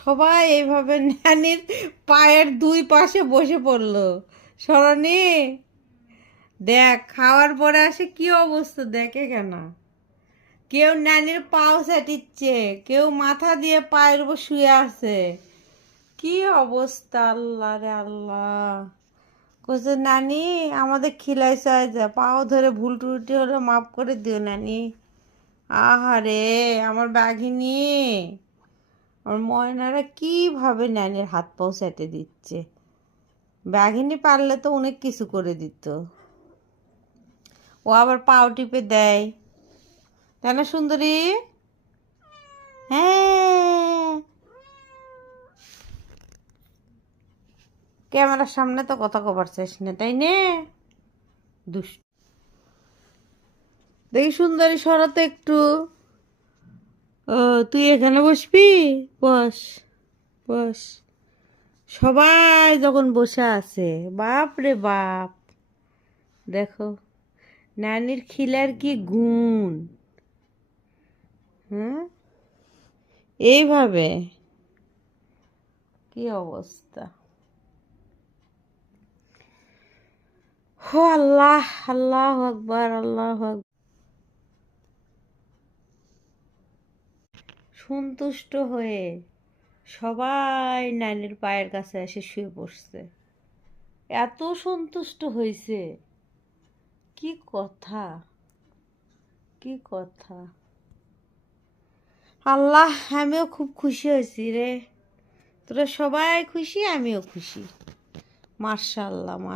সবাই এইভাবে নানির পায়ের দুই পাশে বসে পড়লো। সরণি দেখ, খাওয়ার পরে আসে কি অবস্থা দেখে কেন। কেউ নানির পাও চাটিচ্ছে, কেউ মাথা দিয়ে পায়ের উপর শুয়ে আছে। কি অবস্থা, আল্লাহ রে আল্লাহ। কোসে নানি আমাদের খিলাইছে, যা পাও ধরে ভুল টুটি হলে মাফ করে দিও নানি। আহারে আমার বাঘিনী, আমার ময়নারা কিভাবে নানির হাত পাও সেটে দিচ্ছে। বাঘিনী পারলে তো অনেক কিছু করে দিত। ও আবার পাও টিপে দেয়, তাই না সুন্দরী? হ্যাঁ, ক্যামেরার সামনে তো কথা কবার চাইস না, তাই নে। দুষ্ট দেখি সুন্দরী, সরাতে একটু। ও, তুই এখানে বসবি? বস, বস। সবাই যখন বসে আছে, বাপ রে বাপ, দেখো নানির খিলার কি গুণ। হ্যাঁ, এইভাবে কি অবস্থা। হো আল্লাহ, আল্লাহ আকবার, আল্লাহ আকবার। সন্তুষ্ট হয়ে সবাই নানির পায়ের কাছে এসে শুয়ে পড়ছে। এত সন্তুষ্ট হয়েছে, কি কথা, কি কথা। আল্লাহ, আমিও খুব খুশি হয়েছি রে। তোরা সবাই খুশি, আমিও খুশি। মাশাআল্লাহ, মাশাআল্লাহ।